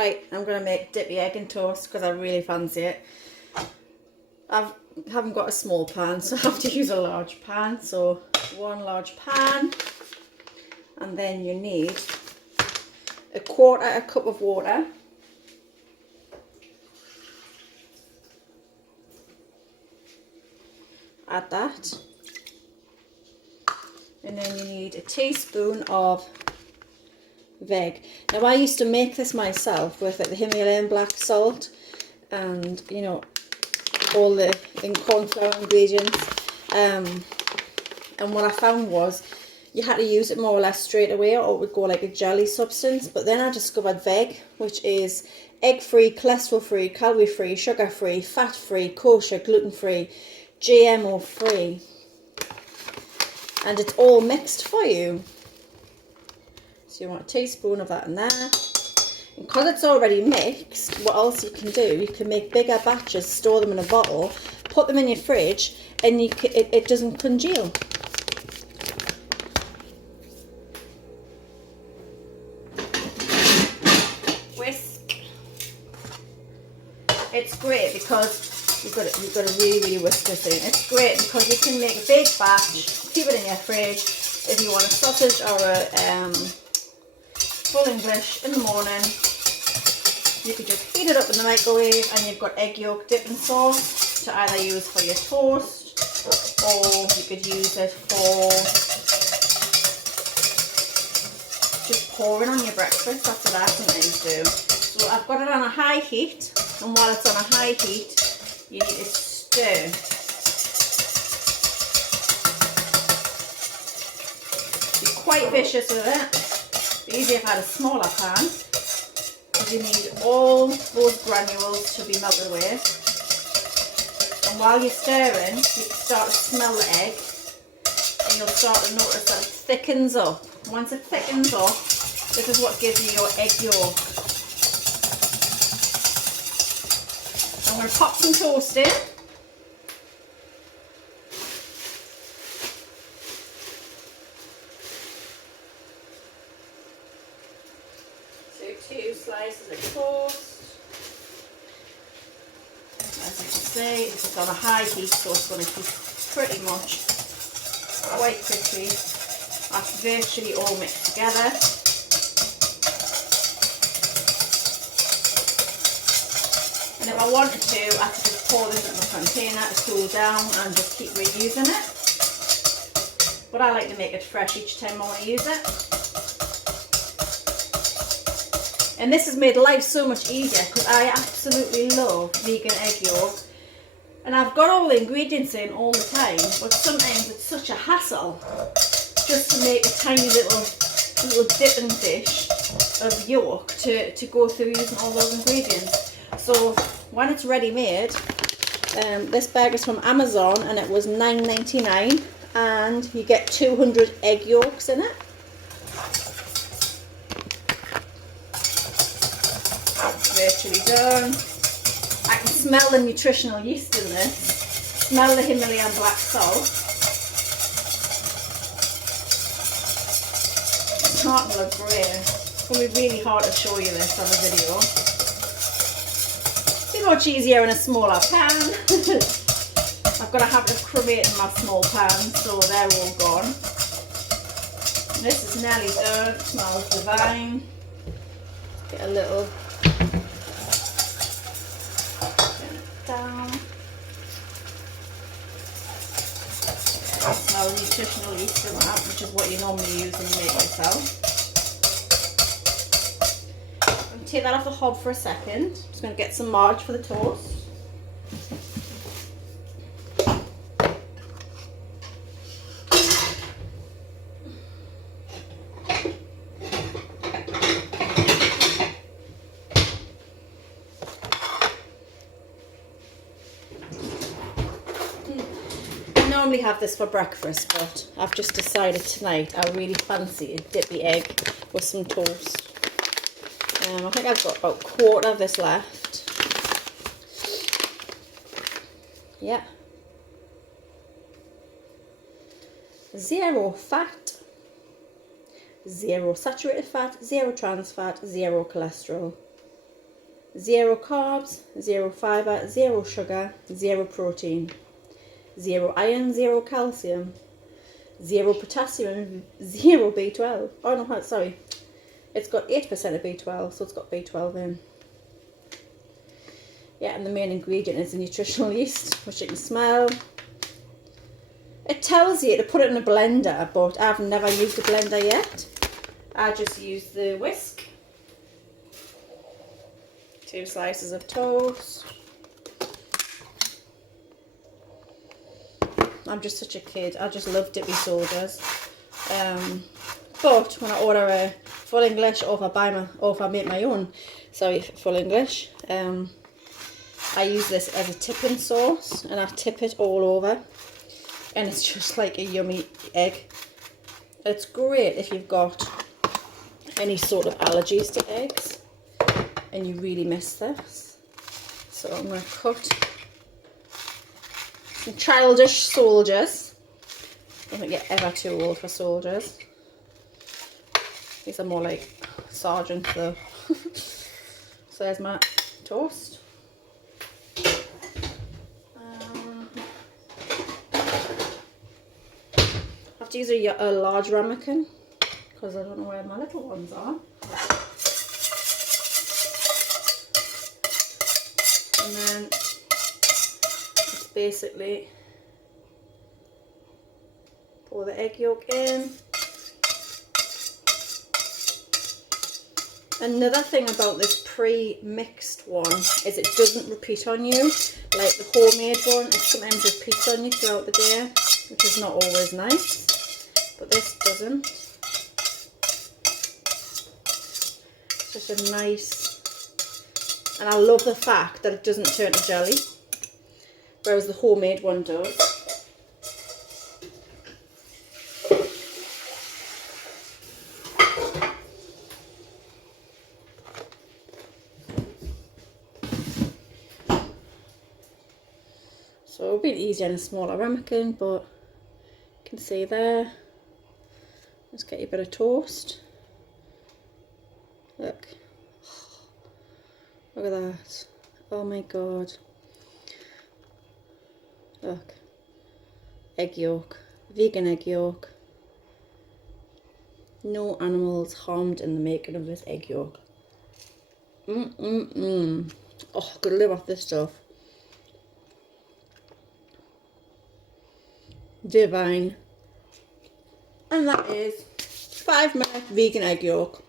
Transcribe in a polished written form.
Right, I'm going to make dippy egg and toast because I really fancy it. I haven't got a small pan, so I have to use a large pan. So 1 large pan, and then you need 1/4 cup of water. Add that, and then you need a teaspoon of veg. Now I used to make this myself with the Himalayan black salt and you know all the corn flour ingredients, and what I found was you had to use it more or less straight away or it would go like a jelly substance. But then I discovered veg, which is egg free, cholesterol free, calorie free, sugar free, fat free, kosher, gluten free, GMO free, and it's all mixed for you. So you want a teaspoon of that in there. And because it's already mixed, what else you can do, you can make bigger batches, store them in a bottle, put them in your fridge, and it doesn't congeal. Whisk. It's great because you've got to really whisk this in. It's great because you can make a big batch, keep it in your fridge. If you want a sausage or a full English in the morning, you could just heat it up in the microwave and you've got egg yolk dipping sauce to either use for your toast or you could use it for just pouring on your breakfast. That's what I sometimes do. So I've got it on a high heat, and while it's on a high heat you need to stir. Be quite vicious with it. It'd be easier if I had a smaller pan. You need all those granules to be melted away, and while you're stirring you can start to smell the egg and you'll start to notice that it thickens up. Once it thickens up, this is what gives you your egg yolk. I'm going to pop some toast in. So 2 slices of toast. As you can see, it's on a high heat, so it's going to heat pretty much quite quickly. That's virtually all mixed together. And if I wanted to, I could just pour this in a container to cool down and just keep reusing it. But I like to make it fresh each time I want to use it. And this has made life so much easier because I absolutely love vegan egg yolk. And I've got all the ingredients in all the time, but sometimes it's such a hassle just to make a tiny little dipping dish of yolk to go through using all those ingredients. So when it's ready made, this bag is from Amazon and it was $9.99 and you get 200 egg yolks in it. Virtually done. I can smell the nutritional yeast in this. Smell the Himalayan black salt. It's not look great. It's going to be really hard to show you this on a video. It's much easier in a smaller pan. I've got a habit of cremating my small pans, so they're all gone. And this is nearly done. It smells divine. Get a little. Down. I smell nutritional yeast in that, which is what you normally use when you make yourself. I'm going to take that off the hob for a second. I'm just going to get some marge for the toast. I normally have this for breakfast, but I've just decided tonight I really fancy a dippy egg with some toast. I think I've got about 1/4 of this left. Yeah. 0 fat, 0 saturated fat, 0 trans fat, 0 cholesterol. 0 carbs, 0 fibre, 0 sugar, 0 protein, 0 iron, 0 calcium, 0 potassium, 0 B12. Oh no, sorry. It's got 8% of B12, so it's got B12 in. Yeah, and the main ingredient is the nutritional yeast, which you can smell. It tells you to put it in a blender, but I've never used a blender yet. I just use the whisk. 2 slices of toast. I'm just such a kid. I just love dippy sodas. But when I order a full English, or if I make my own, full English, I use this as a tipping sauce, and I tip it all over, and it's just like a yummy egg. It's great if you've got any sort of allergies to eggs and you really miss this. So I'm going to cut some childish soldiers. I don't get ever too old for soldiers. These are more like sergeants though. So there's my toast. I have to use a large ramekin because I don't know where my little ones are. And then it's basically pour the egg yolk in. Another thing about this pre-mixed one is it doesn't repeat on you like the homemade one. It sometimes repeats on you throughout the day, which is not always nice, but this doesn't. It's just a nice, and I love the fact that it doesn't turn to jelly, whereas the homemade one does. So it would be easier in a smaller ramekin, but you can see there. Let's get you a bit of toast. Look. Look at that. Oh my god. Look. Egg yolk. Vegan egg yolk. No animals harmed in the making of this egg yolk. Oh, I could live off this stuff. Divine. And that is 5-minute vegan egg yolk.